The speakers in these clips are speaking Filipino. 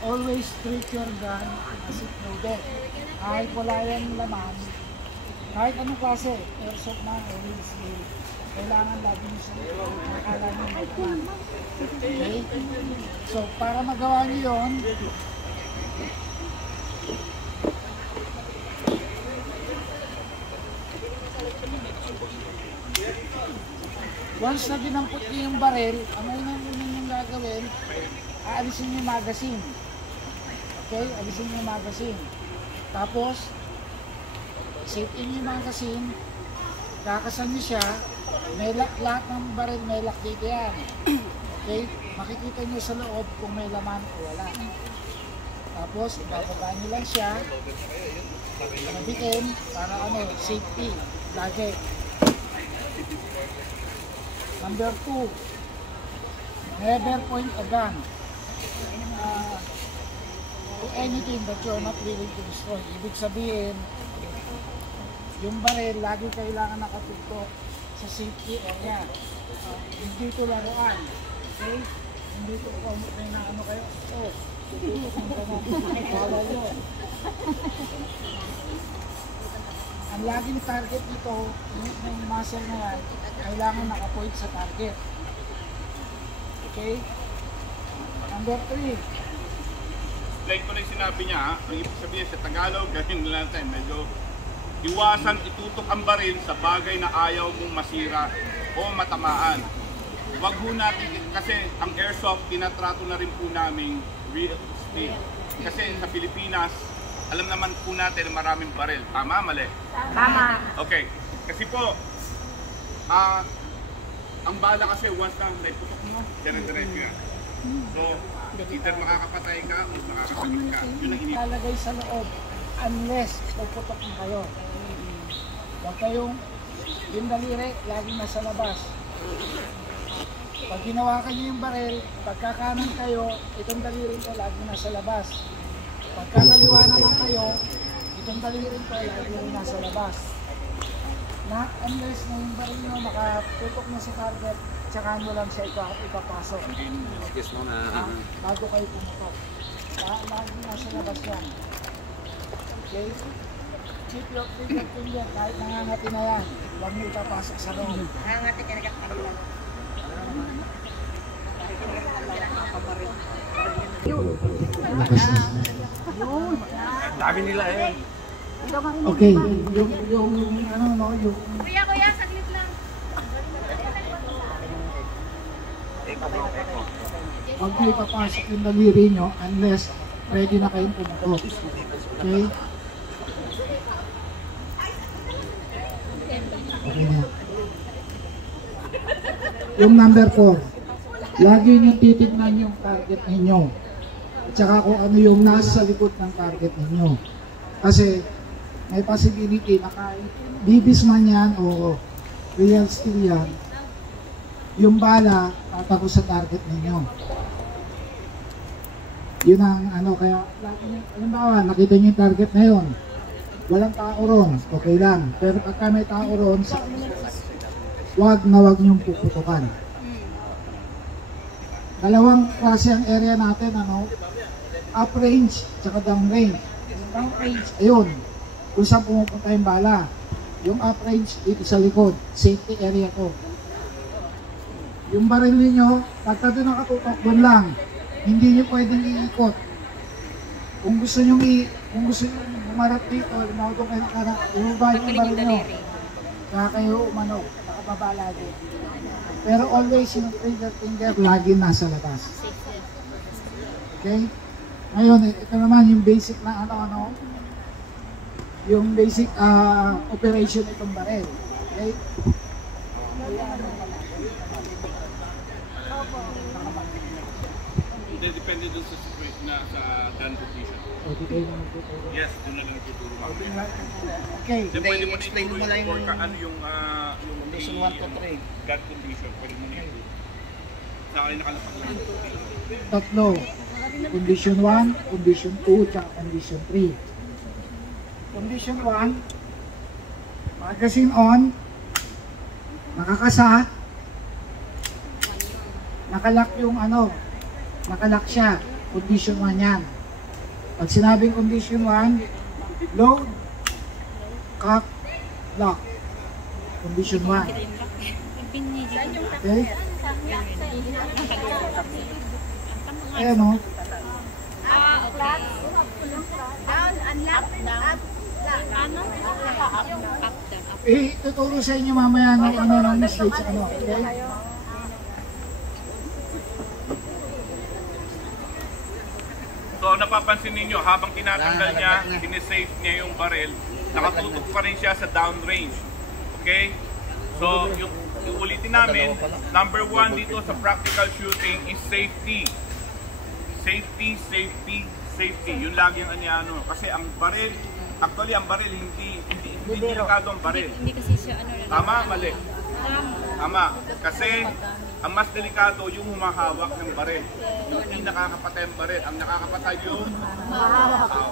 always treat your gun as it loaded. Kahit wala yung laman, kahit anong klase, airsoft man o wheel steel, kailangan lagi nyo sa nakala nyo may laman. Okay? So, para magawa nyo yun, once na dinampot nyo yung baril, ang unang yung gagawin, aalisin nyo yung magazine. Okay? Alisin nyo yung magazine. Tapos, save in yung magazine, kakasan nyo siya, may lock, lahat ng baril may lock dito yan. Okay? Makikita nyo sa loob kung may laman o wala. Tapos, ibababa nyo lang siya, nabitin, para safety, lagi. Number 2, never point a gun to anything that you're not willing to destroy. Ibig sabihin, yung baril, lagi kailangan nakatutok sa safety area. Hindi ito laruan. Okay? Hindi ito may na kayo. Oh, tututok ng kanan. Bawal yun. Ang laging target nito, yung muscle na yan, kailangan nakapoint sa target. Okay? Number 3. Explain ko na yung sinabi niya, ang ibig sabihin sa Tagalog, ganyan na natin, medyo iwasan itutok ang baril sa bagay na ayaw mong masira o matamaan. Wag ho natin, kasi ang airsoft, tinatrato na rin po namin real steel. Kasi sa Pilipinas, alam naman po natin na maraming baril. Tama, mali? Tama. Okay. Kasi po, ang bala kasi once na naiputok mo, dire-diretso yan. So, either makakapatay ka o makakasakit ka. Yun ang ilalagay sa loob unless puputok na kayo. Huwag kayong yung daliri, lagi nasa labas. Pag ginawakan nyo yung baril, pagkakanan kayo, itong daliri ko lagi nasa labas. Pagkakaliwa naman kayo, itong daliri ko lagi nasa labas. Na unless na yung baril nyo nakatutok na sa target, tsaka mo lang siya ipapasok. Bago kayo pumutok. Lagi nasa labas yan. Okay? Keep your finger kahit nangangati na yan. Huwag mo ipapasok sa loob. Nangangati ka nagkakaroon. Dami nila eh. Okay, yung Kuya, saglit lang. huwag kayo papasok yung daliri nyo unless ready na kayong pumutok. Okay? Okay na. Yung number 4, lagi nyo titignan yung target ninyo. At saka kung ano yung nasa likod ng target ninyo. Kasi may possibility na kahit bibis man yan o real steel yan, yung bala tatako sa target ninyo. Yun ang kaya halimbawa nakita nyo yung target na yun, walang tao ron, okay lang. Pero pagka may tao ron, wag nyong puputukan. Dalawang klase ang area natin, up range tsaka down range. Down range, ayun, kung saan pumupunta yung bala. Yung up range, dito sa likod, safety area ko. Yung baril ninyo, pagka doon nakatutok, doon lang. Hindi nyo pwedeng iikot. Kung gusto nyo bumarap dito, lumaw doon kayo nakanak, ibaba yung baril nyo. Kaya kayo nakababa lagi. Pero always yung trigger finger lagi nasa labas. Okay? Ngayon, ito naman yung basic na yung basic operation itong baril. Okay? Depende dun sa situation na sa gun position. Yes, doon na lang tuturo mo. Okay. Pwede mo na i-explain yung condition 1 to 3. Gun condition, pwede mo na i-explain. Sa akin nakalapag lang. Tatlo. Condition 1, condition 2, tsaka condition 3. Condition 1, magazine on, nakakasa, nakalock yung nakalak siya. condition 1 yan. Pag sinabing condition 1, load, cock, lock. Condition 1. Okay? Ayan o. Tuturo sa inyo mamaya ng message. Okay? So napapansin ninyo, habang tinatanggal niya, sinisave niya yung barrel, nakatutok pa rin siya sa downrange. Okay? So, yung ulitin namin, number 1 dito sa practical shooting is safety. Safety, safety, safety. Yun lagi ang ano. Kasi ang barrel, actually ang barrel hindi delikado ang barrel. Hindi kasi siya ano. Tama, mali. Tama. Kasi ang mas delikado yung humahawak ng baril. Hindi nakakapatay ang baril. Ang nakakapatay yung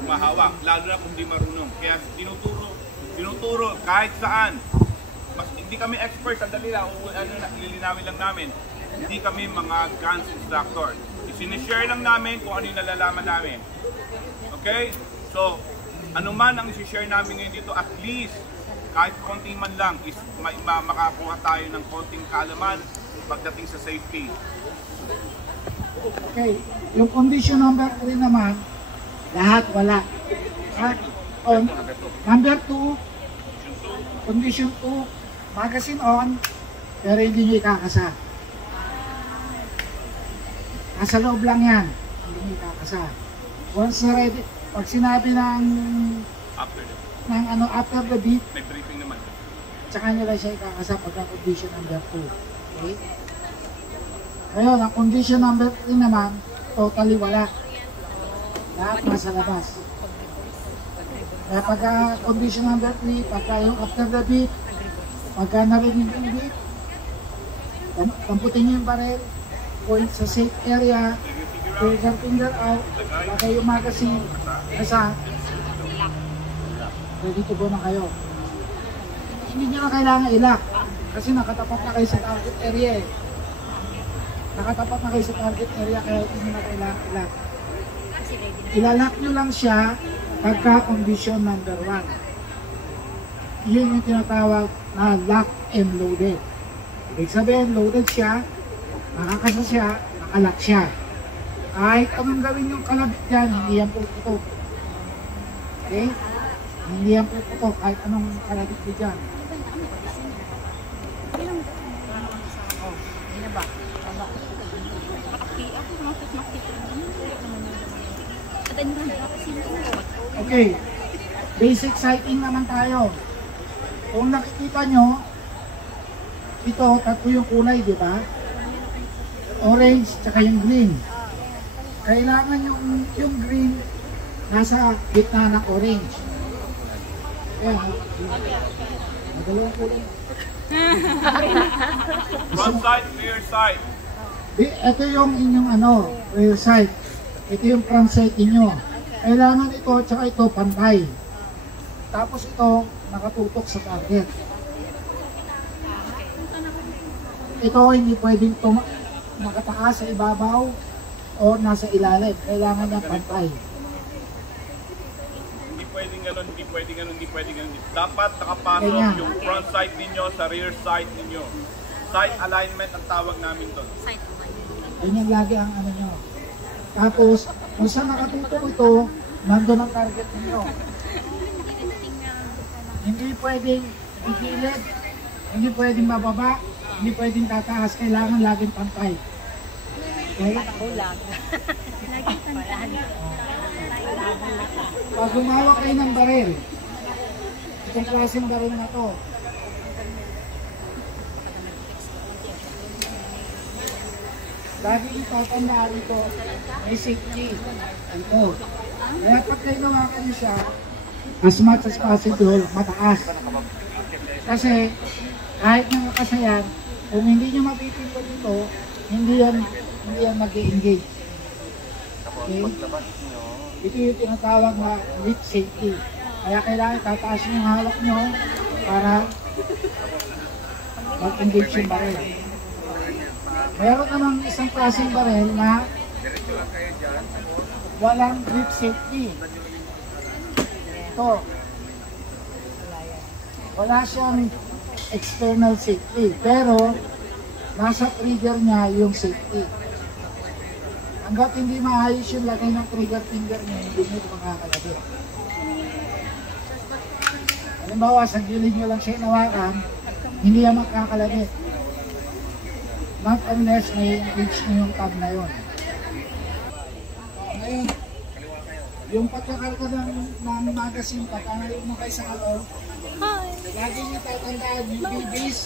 humahawak. Lalo na kung hindi marunong. Kaya tinuturo kahit saan. Hindi kami experts, sandali lang, lilinawin lang namin. Hindi kami mga guns instructor. Isinishare lang namin kung ano yung nalalaman namin. Okay? So, ano man ang isi-share namin ngayon dito, at least, kahit konting man lang, is makakuha tayo ng konting kaalaman pagdating sa safety. Okay. Yung condition number 3 naman, lahat wala. Number 2, condition 2, magazine on, pero hindi nyo ikakasa. Nasa loob lang yan, hindi nyo ikakasa. Once ready, pag sinabi ng after the beat, may briefing naman. tsaka nyo lang siya ikakasa pag ang condition number 2. Okay? Ngayon, ang condition number 3 naman, totally wala. Lahat nasa labas. Kaya pagka condition number 3, pagka yung after the beat, pagka narinig yung beat, tamputin nyo yung barrel, point sa safe area, trigger finger out, pagka yung magazine, nasa, ready to go na kayo. Hindi nyo na kailangan ilak, kasi nakatapat na kayo sa target area eh. Nakatapat na kayo sa target area, kaya hindi nyo na kailangan ilak. Ilalak nyo lang siya pagka condition number 1. Yun yung tinatawag na lock and loaded. Ibig sabihin, loaded siya, nakakasa siya, nakalock siya. Kahit anong gawin yung kalabit dyan, hindi yan puputok. Okay? Hindi yan puputok kahit anong kalabit dyan. Okay, basic sighting naman tayo. Kung nakikita nyo, ito, tatlo yung kulay, di ba? Orange, tsaka yung green. Kailangan yung green nasa gitna ng orange. Ayan, madalawang kulay. Front side, rear side. Ito yung inyong rear side. Ito yung front side inyo. Kailangan ito, tsaka ito, pantay. Tapos ito, nakatutok sa target. Ito hindi pwedeng makataas sa ibabaw o nasa ilalim. Kailangan ng pantay. Hindi pwedeng ganun, hindi pwedeng ganun, hindi pwedeng ganun. Dapat nakapasok Ganyan. yung front side ninyo sa rear side ninyo. Side alignment ang tawag namin doon. Ganyan lagi ang nyo. Tapos, kung saan nakatutok ito, nandun ang target ninyo. Hindi pwedeng igilid, hindi pwedeng mababa, hindi pwedeng tataas, kailangan laging pantay. Okay? Pag gumawak kayo ng baril, itong klaseng baril na to, lagi itatandaan ito, may safety. Ito. Kaya pag kayo nawakan nyo siya, as much as possible, mataas. Kasi, kahit nang makasayan, kung hindi nyo mapipinto dito, hindi yan mag-i-engage. Okay? Ito yung tinatawag na leak safety. Kaya kailangan tataas nyo yung hawak nyo para mag-engage yung baril. Meron namang isang klaseng baril na walang grip safety. Ito. Wala siyang external safety. Pero, nasa trigger niya yung safety. Hanggat hindi maayos yung lagay ng trigger finger niya, hindi nyo makakalagay. Halimbawa, sa gilid nyo lang siya inawakan, hindi yan makakalagay. Not unless may reach nyo yung tab na yun. Ngayon, yung pagkakarga ng magazine, pagkakalit mo kayo sa lagi nyo tatandaan yung BBs,